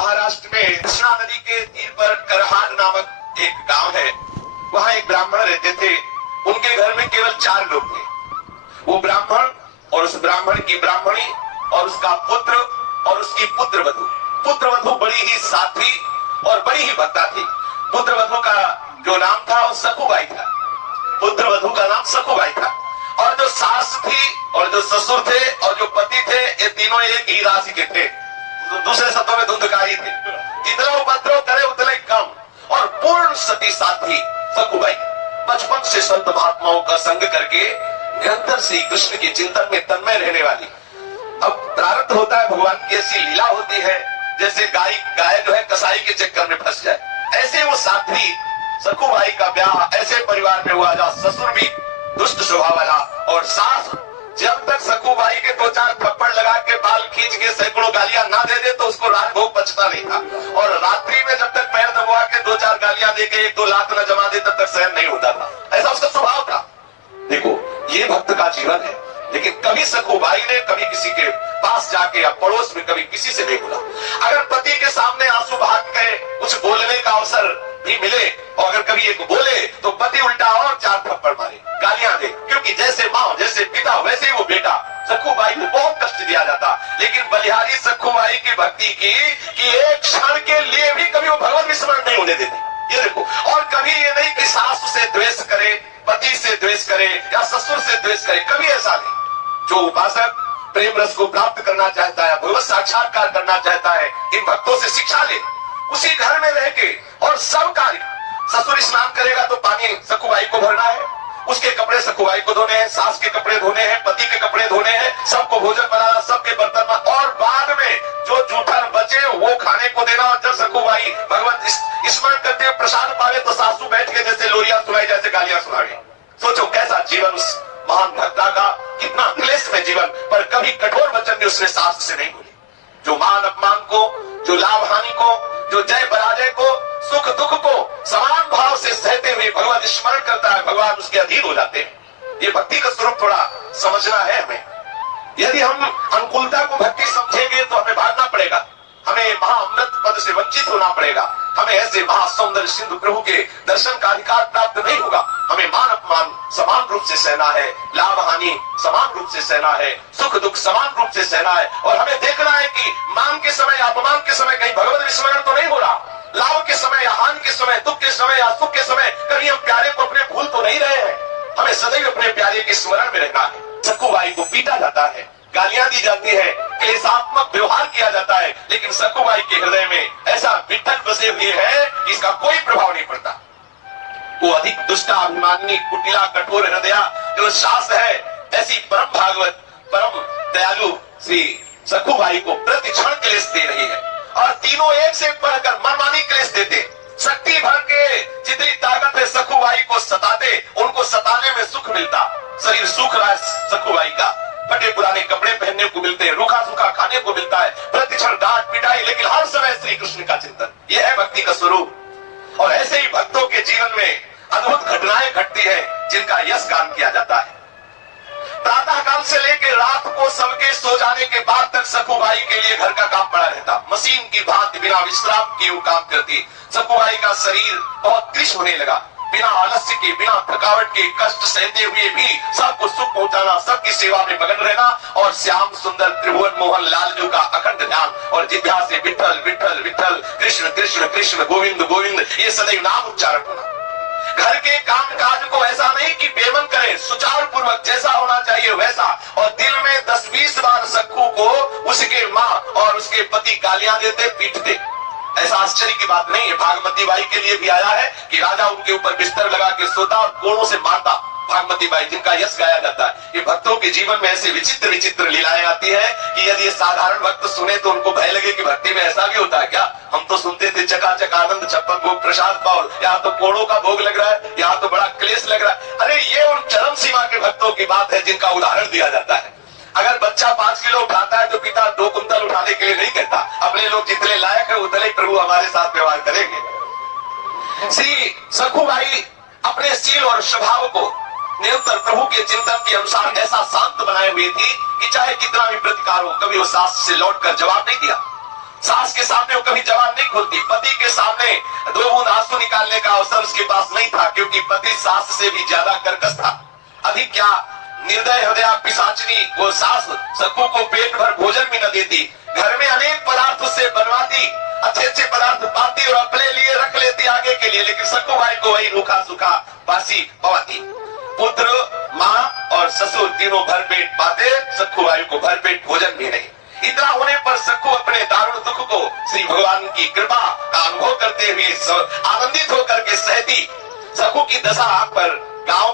महाराष्ट्र में कृष्णा नदी के तीर पर करहान नामक एक गांव है। वहां एक ब्राह्मण रहते थे। उनके घर में केवल 4 लोग थे। वो ब्राह्मण और उस ब्राह्मण की ब्राह्मणी और उसका पुत्र और उसकी पुत्रवधू। पुत्रवधू बड़ी ही साध्वी और बड़ी ही भक्ता थी। पुत्रवधू का जो नाम था वो सखुबाई था। पुत्रवधू का नाम सखुबाई था। और जो सास थी और जो ससुर थे और जो पति थे, ये तीनों एक ही राशि के थे। दूसरे शब्दों में धुंधकारी थे। जितना उपद्रव करे उतना ही कम। और पूर्ण सती साध्वी सखुबाई बचपन से संत महात्माओं का संग करके निरंतर श्री कृष्ण के चिंतन में तन्मय रहने वाली। अब प्रारब्ध होता है, भगवान की ऐसी लीला होती है, जैसे गाय जो है कसाई के चक्कर में फंस जाए, ऐसे वो साध्वी सखुबाई का ब्याह ऐसे परिवार में हुआ जहाँ ससुर भी दुष्ट स्वभाव वाला और सास जब तक सखुबाई के 2-4 थप्पड़ लगा के बाल खींच के सैकड़ों गालियां ना दे दे तो उसको रात भोग बचता नहीं था। और रात्रि में जब तक पैर दबवा के 2-4 गालियां दे के 1-2 लाख न जमा दे तब तक सहन नहीं होता था। ऐसा उसका स्वभाव था। देखो, ये भक्त का जीवन है। लेकिन कभी सखुबाई ने कभी किसी के पास जाके या पड़ोस में कभी किसी से नहीं बोला। अगर पति के सामने आंसू बहा के कुछ बोलने का अवसर भी मिले और अगर कभी एक बोले तो पति उल्टा और 4 थप्पड़ मारे, गालियां दे। क्योंकि जैसे माँ जैसे पिता वैसे ही वो बेटा। सखुबाई को बहुत कष्ट दिया जाता, लेकिन बलिहारी सखुबाई की भक्ति की कि एक क्षण के लिए भी कभी वो भगवत विस्मरण नहीं होने देती। ये देखो, और कभी ये नहीं कि सास से द्वेष करे, पति से द्वेष करे या ससुर से द्वेष करे, कभी ऐसा नहीं। जो उपासक प्रेम रस को प्राप्त करना चाहता है, भगवत साक्षात्कार करना चाहता है, इन भक्तों से शिक्षा ले। उसी घर में रह के और सब कार्य, ससुर स्नान करेगा तो पानी सखुबाई को भरना है, उसके कपड़े सखुबाई को धोने हैं, सास के कपड़े धोने हैं, पति के कपड़े धोने हैं, सबको भोजन बनाना, सबके बर्तन में, और बाद में जो जूठा बचे वो खाने को देना। और जब सखुबाई भगवत स्मरण करते हुए प्रसाद पावे तो सासू बैठ के जैसे लोरियां सुनाई जैसे गालियां सुनावे। सोचो कैसा जीवन उस महान भक्ता का, कितना क्लेश में जीवन, पर कभी कठोर वचन भी उसने सास से नहीं बोली। जो मान अपमान को, जो लाभ हानि को, जो जय पराजय को, सुख दुख को समान भाव से सहते हुए भगवान स्मरण करता है, भगवान उसके अधीन हो जाते हैं। ये भक्ति का स्वरूप थोड़ा समझना है हमें। यदि हम अनुकूलता को भक्ति समझेंगे तो हमें भागना पड़ेगा, हमें महाअमृत पद से वंचित होना पड़ेगा, हमें ऐसे महासौंदर्य सिंधु प्रभु के दर्शन का अधिकार प्राप्त नहीं होगा। हमें मान अपमान समान रूप से सहना है, लाभ हानि समान रूप से सहना है, सुख दुख समान रूप से सहना है। और हमें देखना है कि मान के समय अपमान के समय कहीं भगवत विस्मरण तो नहीं हो रहा, लाभ के समय या हानि के समय, दुख के समय या सुख के समय कहीं हम प्यारे को अपने भूल तो नहीं रहे हैं। हमें सदैव अपने प्यारे के स्मरण में रहना है। सखुबाई को पीटा जाता है, गालियां दी जाती है, क्लेशात्मक व्यवहार किया जाता है, लेकिन सखुबाई के हृदय में ऐसा विठ्ठल बसे हुए है कि इसका कोई प्रभाव नहीं पड़ता। वो अधिक दुष्टा अभिमानी कुटिला कठोर हृदया जो सास है, ऐसी परम भागवत परम दयालु श्री सखुबाई को प्रति क्षण क्लेश दे रही है। और तीनों एक से बढ़कर मनमानी क्लेश देते, शक्ति भर के जितनी ताकत है सखुबाई को सताते, उनको सताने में सुख मिलता। शरीर सूख रहा है सखुबाई का, फटे पुराने कपड़े पहनने को मिलते हैं, रूखा सूखा खाने को मिलता है, प्रतिक्षण डांट पिटाई, लेकिन हर समय श्री कृष्ण का चिंतन। यह है भक्ति का स्वरूप। और ऐसे ही भक्तों के जीवन में अद्भुत घटनाएं घटती है जिनका यश गान किया जाता है। प्रातः काल से लेकर रात को सबके सो जाने के बाद तक सखुबाई के लिए घर का काम पड़ा रहता। मशीन की भांति बिना विश्राम किए वो काम करती। सखुबाई का शरीर बहुत कृश होने लगा। बिना आलस्य के, बिना थकावट के, कष्ट सहते हुए भी सबको सुख पहुंचाना, सबकी सेवा में मगन रहना और श्याम सुंदर त्रिभुवन मोहन लालजू का अखंड ध्यान और जिह्वा से विठ्ठल विठ्ठल विठ्ठल, कृष्ण कृष्ण कृष्ण, गोविंद गोविंद, ये सदैव नाम उच्चारण होना। घर के काम काज को ऐसा नहीं कि बेमन करे, सुचारू पूर्वक जैसा होना चाहिए वैसा। और दिन में 10-20 बार सखू को उसके माँ और उसके पति गालियां देते, पीटते। ऐसा आश्चर्य की बात नहीं है। भागमती बाई के लिए भी आया है कि राजा उनके ऊपर बिस्तर लगा के सोता और कोड़ों से मारता। भागमती बाई जिनका यश गाया जाता है। ये भक्तों के जीवन में ऐसी विचित्र विचित्र लीलाएं आती है कि यदि ये साधारण भक्त सुने तो उनको भय लगे कि भक्ति में ऐसा भी होता है क्या। हम तो सुनते थे चकाचक आनंद, छप्पन भोग प्रसाद पाओ, यहाँ तो कोड़ों का भोग लग रहा है, यहाँ तो बड़ा क्लेश लग रहा है। अरे ये उन चरम सीमा के भक्तों की बात है जिनका उदाहरण दिया जाता है। अगर बच्चा 5 किलो उठाता है तो पिता 2 कुंतल उठाने के लिए नहीं कहता। अपने लोग जितने लायक है उतने ही प्रभु हमारे साथ व्यवहार करेंगे। श्री सखुबाई अपने शील और स्वभाव को निरंतर प्रभु के चिंतन के अनुसार ऐसा शांत बनाए हुए थी कि चाहे कितना भी प्रतिकार हो, कभी वो सास से लौटकर जवाब नहीं दिया। सास के सामने वो कभी जवान नहीं खोलती। पति के सामने 2 बूंद आंसू निकालने का अवसर उसके पास नहीं था, क्योंकि पति सास से भी ज्यादा कर्कश था। अधिक क्या निर्दय हृदय पिशाचिनी वो सास सक्कू को पेट भर भोजन भी न देती। घर में अनेक पदार्थ उससे बनवाती, अच्छे अच्छे पदार्थ पाती और अपने लिए रख लेती आगे के लिए, लेकिन सक्कू भाई को वही रूखा सूखा बासी पवाती। पुत्र, माँ और ससुर तीनों भरपेट पाते, सक्कू भाई को भरपेट भोजन भी नहीं। इतना होने पर सक्कू अपने दारुण दुख को श्री भगवान की कृपा का अनुभव करते हुए आनंदित होकर के सहती। सक्कू की दशा पर गांव